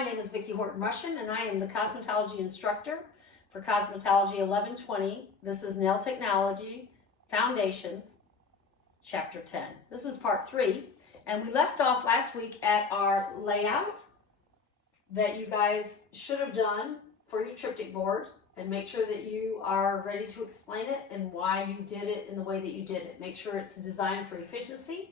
My name is Vicki Horton-Russian, and I am the cosmetology instructor for Cosmetology 1120. This is Nail Technology Foundations, Chapter 10. This is Part 3, and we left off last week at our layout that you guys should have done for your triptych board, and make sure that you are ready to explain it and why you did it in the way that you did it. Make sure it's designed for efficiency,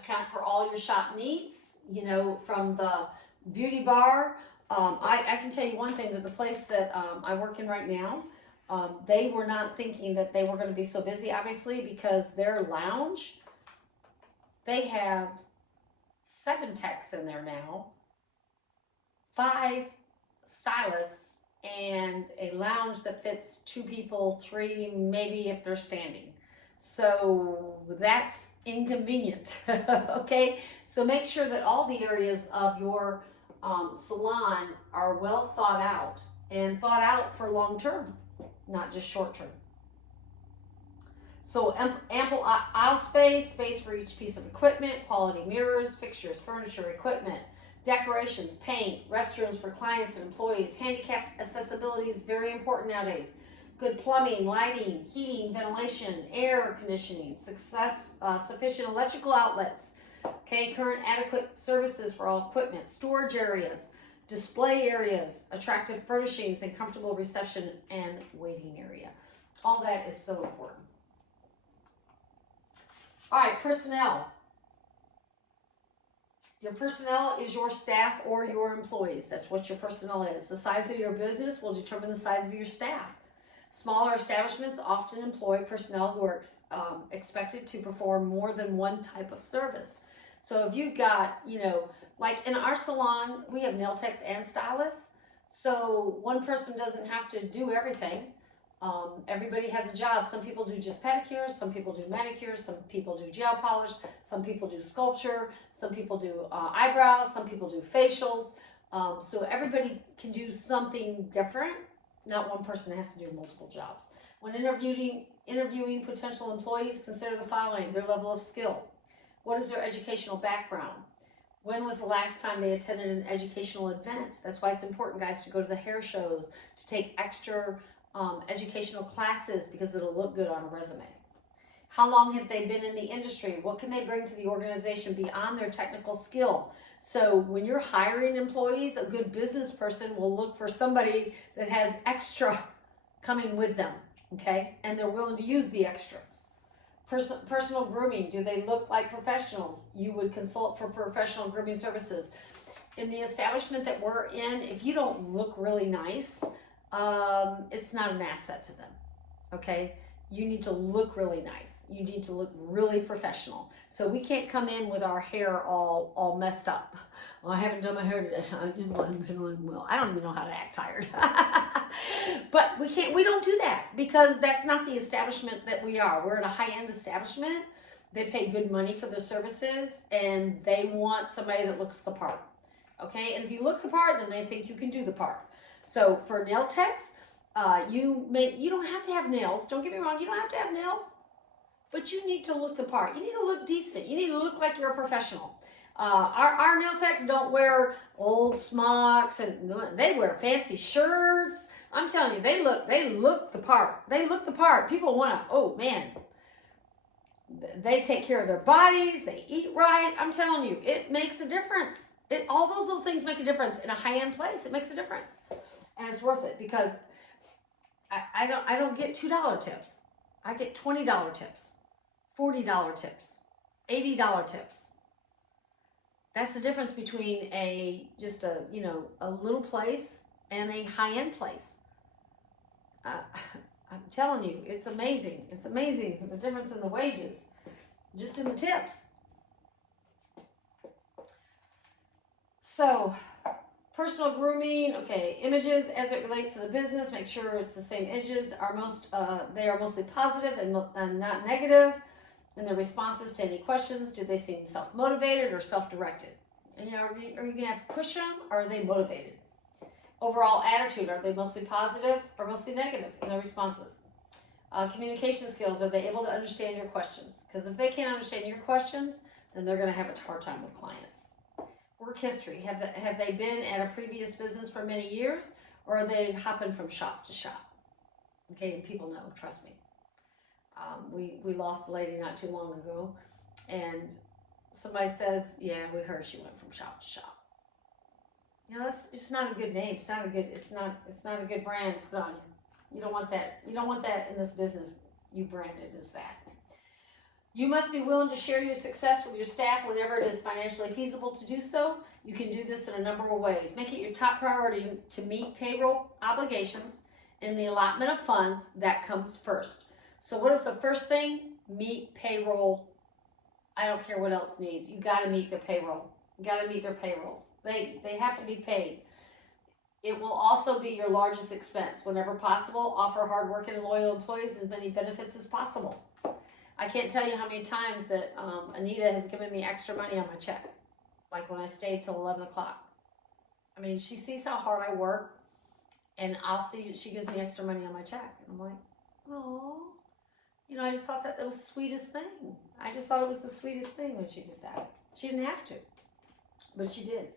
account for all your shop needs, you know, from the beauty bar. I can tell you one thing, that the place that I work in right now, they were not thinking that they were going to be so busy, obviously, because their lounge, they have 7 techs in there now, 5 stylists, and a lounge that fits 2 people, 3 maybe if they're standing. So that's inconvenient. Okay, so make sure that all the areas of your salon are well thought out, and thought out for long term, not just short term. So ample aisle space, space for each piece of equipment, quality mirrors, fixtures, furniture, equipment, decorations, paint, restrooms for clients and employees. Handicapped accessibility is very important nowadays. Good plumbing, lighting, heating, ventilation, air conditioning, sufficient electrical outlets. Okay, current adequate services for all equipment, storage areas, display areas, attractive furnishings, and comfortable reception and waiting area. All that is so important. All right, personnel. Your personnel is your staff or your employees. That's what your personnel is. The size of your business will determine the size of your staff. Smaller establishments often employ personnel who are expected to perform more than one type of service. So if you've got, you know, like in our salon, we have nail techs and stylists. So one person doesn't have to do everything. Everybody has a job. Some people do just pedicures, some people do manicures, some people do gel polish, some people do sculpture, some people do eyebrows, some people do facials. So everybody can do something different. Not one person has to do multiple jobs. When interviewing potential employees, consider the following: their level of skill. What is their educational background? When was the last time they attended an educational event? That's why it's important, guys, to go to the hair shows, to take extra educational classes, because it'll look good on a resume. How long have they been in the industry? What can they bring to the organization beyond their technical skill? So when you're hiring employees, a good business person will look for somebody that has extra coming with them, okay? And they're willing to use the extra. Personal grooming, do they look like professionals? You would consult for professional grooming services. In the establishment that we're in, if you don't look really nice, it's not an asset to them, okay? You need to look really nice. You need to look really professional. So we can't come in with our hair all messed up. Well, I haven't done my hair today. I'm feeling well. I don't even know how to act tired. But we don't do that, because that's not the establishment that we are. We're in a high-end establishment. They pay good money for their services, and they want somebody that looks the part, okay? And if you look the part, then they think you can do the part. So for nail techs, you don't have to have nails. Don't get me wrong, you don't have to have nails, but you need to look the part. You need to look decent. You need to look like you're a professional. Our nail techs don't wear old smocks, and they wear fancy shirts. I'm telling you, they look the part. They look the part. People want to, oh man, they take care of their bodies. They eat right. I'm telling you, it makes a difference. All those little things make a difference in a high-end place. It makes a difference, and it's worth it, because I don't get $2 tips. I get $20 tips, $40 tips, $80 tips. That's the difference between just a little place and a high-end place. I'm telling you, it's amazing. It's amazing, the difference in the wages, just in the tips. So, personal grooming, okay, images as it relates to the business, make sure it's the same images. They are mostly positive and not negative. And their responses to any questions, do they seem self-motivated or self-directed? And are you going to have to push them, or are they motivated? Overall attitude, are they mostly positive or mostly negative in their responses? Communication skills, are they able to understand your questions? Because if they can't understand your questions, then they're going to have a hard time with clients. work history? Have they been at a previous business for many years, or are they hopping from shop to shop? Okay, and people know, trust me. We lost a lady not too long ago, and somebody says, yeah, we heard she went from shop to shop. You know, that's just not a good name. It's not a good brand to put on you. You don't want that. You don't want that in this business. You branded as that. You must be willing to share your success with your staff whenever it is financially feasible to do so. You can do this in a number of ways. Make it your top priority to meet payroll obligations and the allotment of funds. That comes first. So what is the first thing? Meet payroll. I don't care what else needs. You got to meet their payroll. You got to meet their payrolls. They have to be paid. It will also be your largest expense. Whenever possible, offer hardworking and loyal employees as many benefits as possible. I can't tell you how many times that Anita has given me extra money on my check. Like when I stayed till 11 o'clock. I mean, she sees how hard I work, and I'll see that she gives me extra money on my check. And I'm like, oh, you know, I just thought that it was the sweetest thing. I just thought it was the sweetest thing when she did that. She didn't have to, but she did.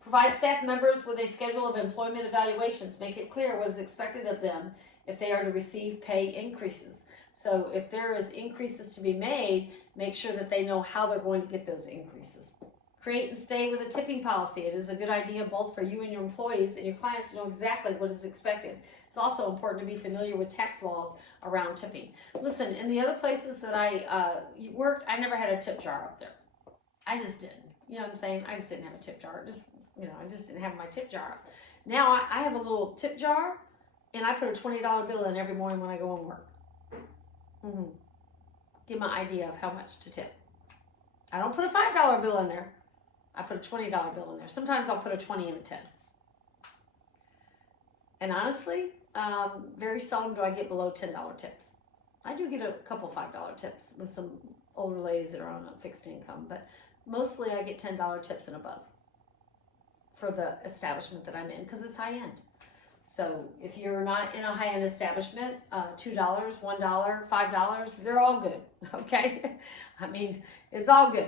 Provide staff members with a schedule of employment evaluations. Make it clear what is expected of them if they are to receive pay increases. So if there is increases to be made, make sure that they know how they're going to get those increases. Create and stay with a tipping policy. It is a good idea both for you and your employees and your clients to know exactly what is expected. It's also important to be familiar with tax laws around tipping. Listen, in the other places that I worked, I never had a tip jar up there. I just didn't. You know what I'm saying? I just didn't have a tip jar. I just didn't have my tip jar up. Now I have a little tip jar, and I put a $20 bill in every morning when I go and work. Give me an idea of how much to tip. I don't put a $5 bill in there. I put a $20 bill in there. Sometimes I'll put a 20 and a 10. And honestly, very seldom do I get below $10 tips. I do get a couple $5 tips with some older ladies that are on a fixed income, but mostly I get $10 tips and above for the establishment that I'm in because it's high end. So if you're not in a high-end establishment, $2, $1, $5, they're all good, okay? I mean, it's all good,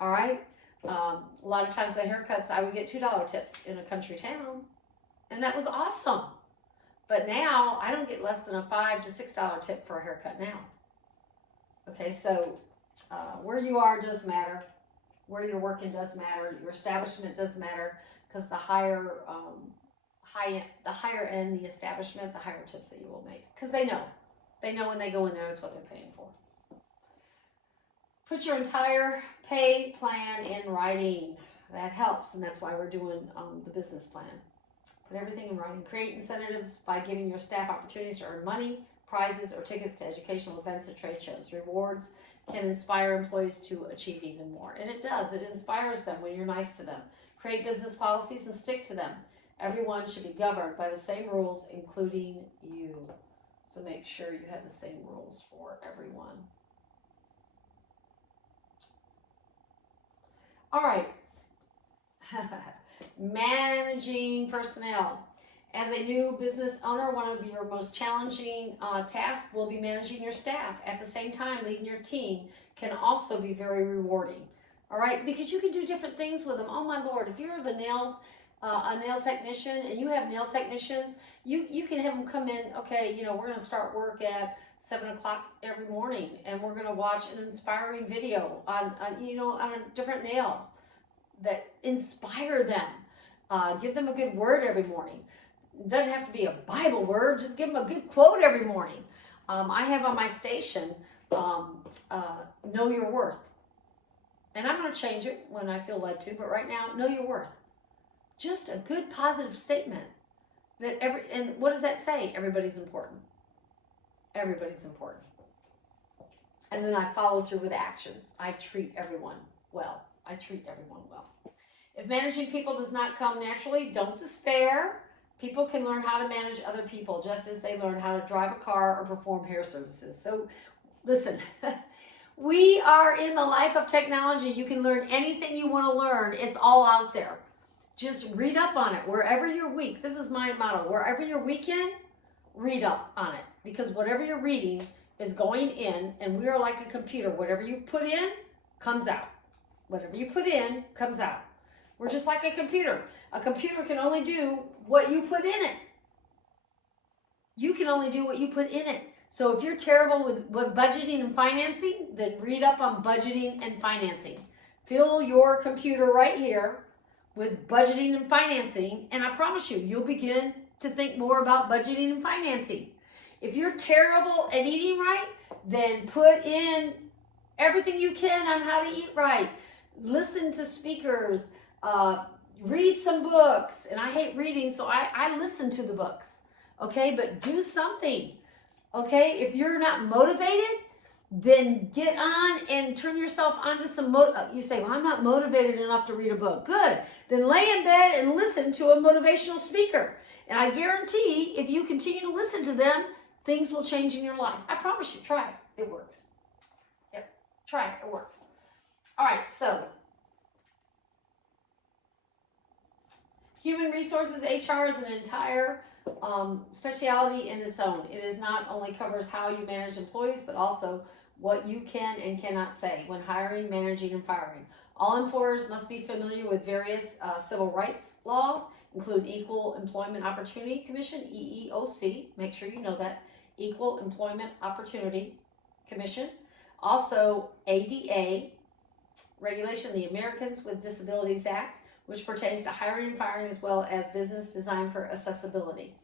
all right? A lot of times the haircuts, I would get $2 tips in a country town, and that was awesome. But now, I don't get less than a $5 to $6 tip for a haircut now. Okay, so where you are does matter. Where you're working does matter. Your establishment does matter, because the higher end the establishment, the higher tips that you will make. Because they know when they go in there, that's what they're paying for. Put your entire pay plan in writing. That helps, and that's why we're doing the business plan. Put everything in writing. Create incentives by giving your staff opportunities to earn money, prizes, or tickets to educational events and trade shows. Rewards can inspire employees to achieve even more. And it does. It inspires them when you're nice to them. Create business policies and stick to them. Everyone should be governed by the same rules, including you. So make sure you have the same rules for everyone. All right. Managing personnel. As a new business owner, one of your most challenging tasks will be managing your staff. At the same time, leading your team can also be very rewarding. All right, because you can do different things with them. Oh my Lord, if you're a nail technician and you have nail technicians, you can have them come in. Okay, you know, we're going to start work at 7 o'clock every morning, and we're going to watch an inspiring video on a different nail that inspire them. Give them a good word every morning. It doesn't have to be a Bible word. Just give them a good quote every morning. I have on my station, know your worth. And I'm going to change it when I feel led to, but right now, know your worth. Just a good positive statement. And what does that say? Everybody's important. Everybody's important. And then I follow through with actions. I treat everyone well. If managing people does not come naturally, don't despair. People can learn how to manage other people just as they learn how to drive a car or perform hair services. So listen, we are in the life of technology. You can learn anything you want to learn. It's all out there. Just read up on it wherever you're weak. This is my motto. Wherever you're weak in, read up on it. Because whatever you're reading is going in, and we are like a computer. Whatever you put in, comes out. Whatever you put in, comes out. We're just like a computer. A computer can only do what you put in it. You can only do what you put in it. So if you're terrible with budgeting and financing, then read up on budgeting and financing. Fill your computer right here with budgeting and financing, and I promise you, you'll begin to think more about budgeting and financing. If you're terrible at eating right, then put in everything you can on how to eat right. Listen to speakers, read some books, and I hate reading, so I listen to the books, okay? But do something, okay? If you're not motivated, then get on and turn yourself onto some, you say, well, I'm not motivated enough to read a book. Good. Then lay in bed and listen to a motivational speaker. And I guarantee if you continue to listen to them, things will change in your life. I promise you, try it. It works. Yep, try it. It works. All right, so human resources, HR is an entire specialty in its own. It is not only covers how you manage employees, but also what you can and cannot say when hiring, managing, and firing. All employers must be familiar with various civil rights laws, including Equal Employment Opportunity Commission, EEOC. Make sure you know that. Equal Employment Opportunity Commission. Also, ADA, regulation, the Americans with Disabilities Act, which pertains to hiring and firing as well as business design for accessibility.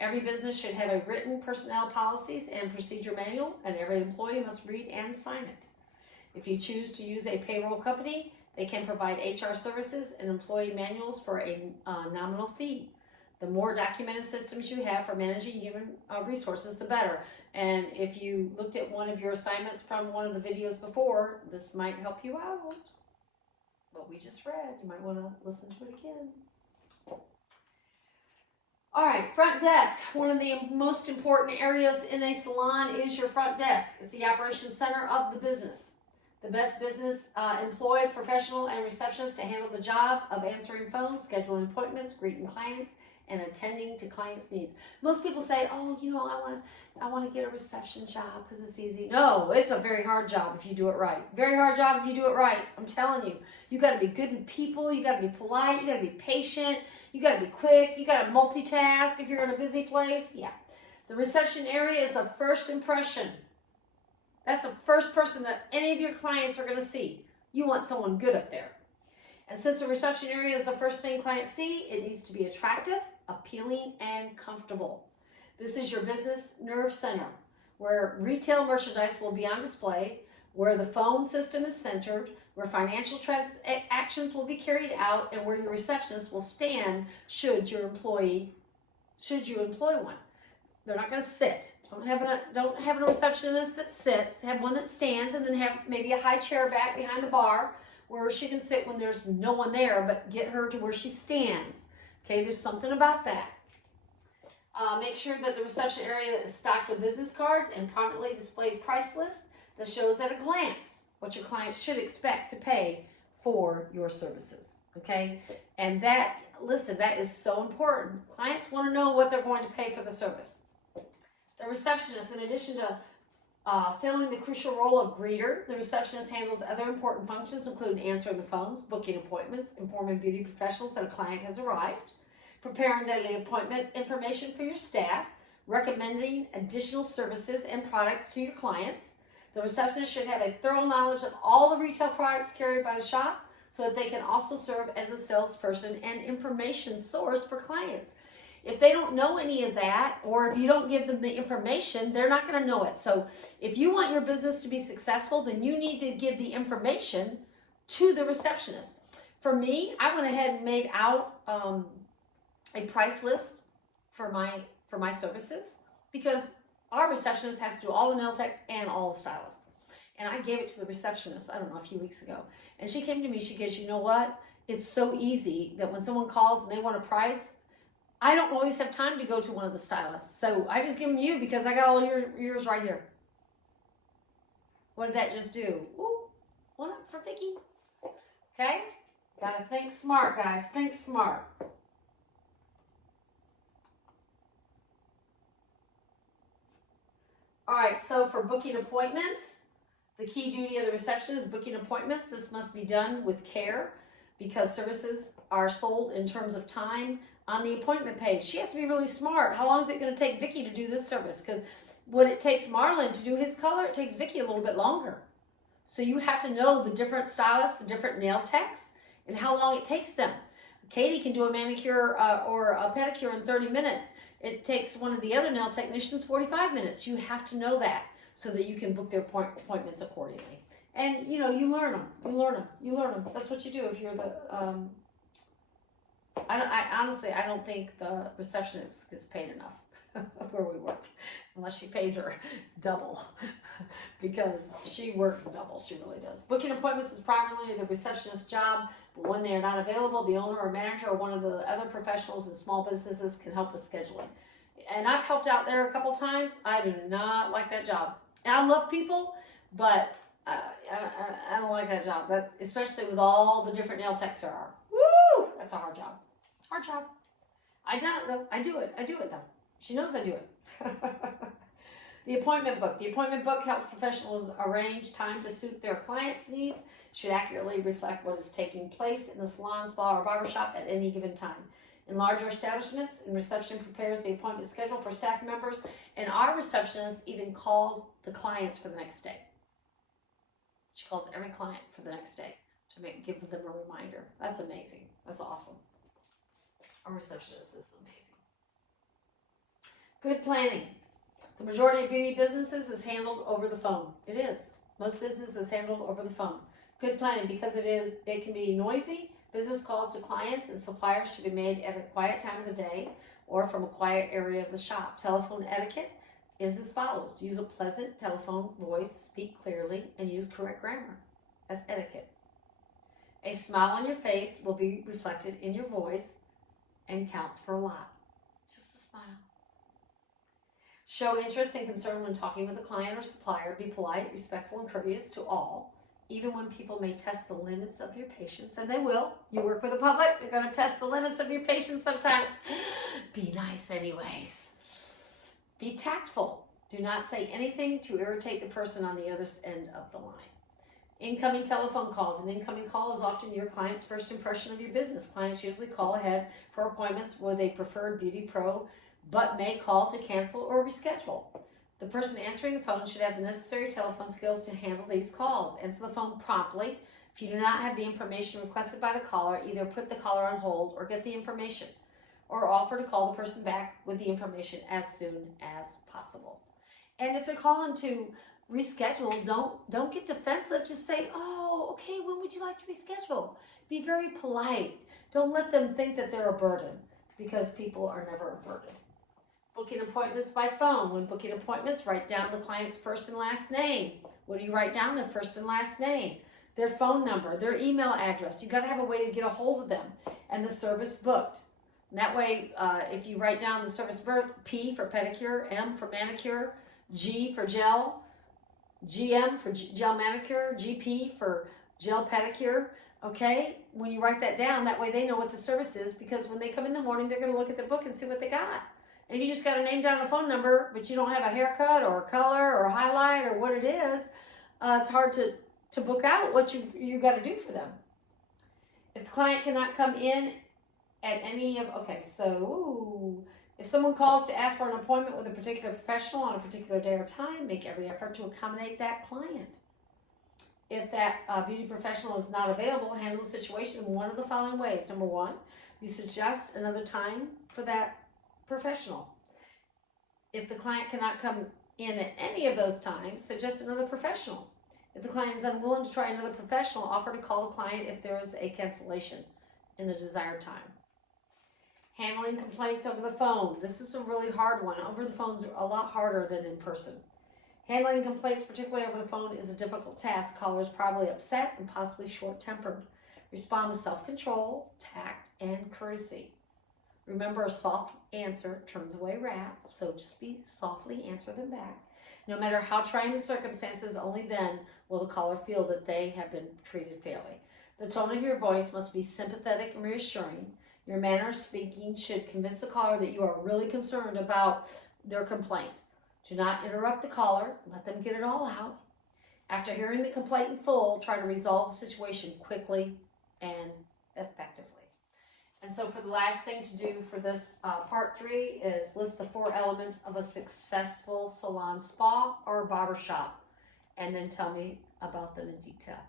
Every business should have a written personnel policies and procedure manual, and every employee must read and sign it. If you choose to use a payroll company, they can provide HR services and employee manuals for a nominal fee. The more documented systems you have for managing human resources, the better. And if you looked at one of your assignments from one of the videos before, this might help you out. What we just read, you might want to listen to it again. All right, front desk. One of the most important areas in a salon is your front desk. It's the operations center of the business. The best business employ professional and receptionists to handle the job of answering phones, scheduling appointments, greeting clients, and attending to clients' needs. Most people say, oh, you know, I want to get a reception job because it's easy. No, it's a very hard job if you do it right. Very hard job if you do it right. I'm telling you. You got to be good with people. You got to be polite. You got to be patient. You got to be quick. You got to multitask if you're in a busy place. Yeah. The reception area is the first impression. That's the first person that any of your clients are going to see. You want someone good up there. And since the reception area is the first thing clients see, it needs to be attractive, appealing, and comfortable. This is your business nerve center, where retail merchandise will be on display, where the phone system is centered, where financial transactions will be carried out, and where your receptionist will stand should you employ one. They're not going to sit. Don't have a receptionist that sits. Have one that stands, and then have maybe a high chair back behind the bar where she can sit when there's no one there, but get her to where she stands. Okay, there's something about that. Make sure that the reception area is stocked with business cards and prominently displayed price lists that shows at a glance what your clients should expect to pay for your services. Okay, and that, listen, that is so important. Clients want to know what they're going to pay for the service. The receptionist, in addition to filling the crucial role of greeter, the receptionist handles other important functions, including answering the phones, booking appointments, informing beauty professionals that a client has arrived, preparing daily appointment information for your staff, recommending additional services and products to your clients. The receptionist should have a thorough knowledge of all the retail products carried by the shop so that they can also serve as a salesperson and information source for clients. If they don't know any of that, or if you don't give them the information, they're not going to know it. So if you want your business to be successful, then you need to give the information to the receptionist. For me, I went ahead and made out a price list for my services, because our receptionist has to do all the nail techs and all the stylists. And I gave it to the receptionist, I don't know, a few weeks ago. And she came to me, she goes, you know what? It's so easy that when someone calls and they want a price, I don't always have time to go to one of the stylists. So I just give them you because I got all yours right here. What did that just do? Ooh, one up for Vicky. Okay? Gotta think smart, guys. Think smart. All right, so for booking appointments, the key duty of the reception is booking appointments. This must be done with care. because services are sold in terms of time on the appointment page. She has to be really smart. How long is it going to take Vicki to do this service? Because when it takes Marlon to do his color, it takes Vicki a little bit longer. So you have to know the different stylists, the different nail techs, and how long it takes them. Katie can do a manicure or a pedicure in 30 minutes. It takes one of the other nail technicians 45 minutes. You have to know that so that you can book their appointments accordingly. And, you know, you learn them. You learn them. You learn them. That's what you do if you're the... I honestly, I don't think the receptionist gets paid enough where we work, unless she pays her double, because she works double. She really does. Booking appointments is primarily the receptionist's job, but when they are not available, the owner or manager or one of the other professionals in small businesses can help with scheduling. And I've helped out there a couple times. I do not like that job. And I love people, but I don't like that job. That's especially with all the different nail techs there are. Woo! That's a hard job. Hard job. I done it though. I do it though. She knows I do it. The appointment book. The appointment book helps professionals arrange time to suit their clients' needs. Should accurately reflect what is taking place in the salon, spa, or barbershop at any given time. In larger establishments, and reception prepares the appointment schedule for staff members, and our receptionist even calls the clients for the next day. She calls every client for the next day to give them a reminder. That's amazing. That's awesome. Our receptionist is amazing. Good planning. The majority of beauty businesses is handled over the phone. It is. Most business is handled over the phone. Good planning, because it can be noisy. Business calls to clients and suppliers should be made at a quiet time of the day or from a quiet area of the shop. Telephone etiquette is as follows. Use a pleasant telephone voice, speak clearly, and use correct grammar. That's etiquette. A smile on your face will be reflected in your voice and counts for a lot. Just a smile. Show interest and concern when talking with a client or supplier. Be polite, respectful, and courteous to all, even when people may test the limits of your patience, and they will. You work with the public, they're going to test the limits of your patience sometimes. Be nice anyways. Be tactful. Do not say anything to irritate the person on the other end of the line. Incoming telephone calls. An incoming call is often your client's first impression of your business. Clients usually call ahead for appointments with a preferred beauty pro, but may call to cancel or reschedule. The person answering the phone should have the necessary telephone skills to handle these calls. Answer the phone promptly. If you do not have the information requested by the caller, either put the caller on hold or get the information, or offer to call the person back with the information as soon as possible. And if they're calling to reschedule, don't get defensive. Just say, oh, okay, when would you like to reschedule? Be very polite. Don't let them think that they're a burden, because people are never a burden. Booking appointments by phone. When booking appointments, write down the client's first and last name. What do you write down? Their first and last name, their phone number, their email address. You got to have a way to get a hold of them, and the service booked. And that way, if you write down the service booked, P for pedicure, M for manicure, G for gel, GM for gel manicure, GP for gel pedicure. Okay, when you write that down, that way they know what the service is, because when they come in the morning, they're going to look at the book and see what they got. And you just got to name down a phone number, but you don't have a haircut or a color or a highlight or what it is. It's hard to book out what you got to do for them. If the client cannot come in at any of, okay, so if someone calls to ask for an appointment with a particular professional on a particular day or time, make every effort to accommodate that client. If that beauty professional is not available, handle the situation in one of the following ways. Number one, you suggest another time for that professional. If the client cannot come in at any of those times, suggest another professional. If the client is unwilling to try another professional, offer to call the client if there is a cancellation in the desired time. Handling complaints over the phone. This is a really hard one. Over the phone is a lot harder than in person. Handling complaints, particularly over the phone, is a difficult task. Caller is probably upset and possibly short-tempered. Respond with self-control, tact, and courtesy. Remember, a soft answer turns away wrath, so just softly answer them back. No matter how trying the circumstances, only then will the caller feel that they have been treated fairly. The tone of your voice must be sympathetic and reassuring. Your manner of speaking should convince the caller that you are really concerned about their complaint. Do not interrupt the caller. Let them get it all out. After hearing the complaint in full, try to resolve the situation quickly and effectively. And so for the last thing to do for this part 3 is list the 4 elements of a successful salon, spa, or barber shop, and then tell me about them in detail.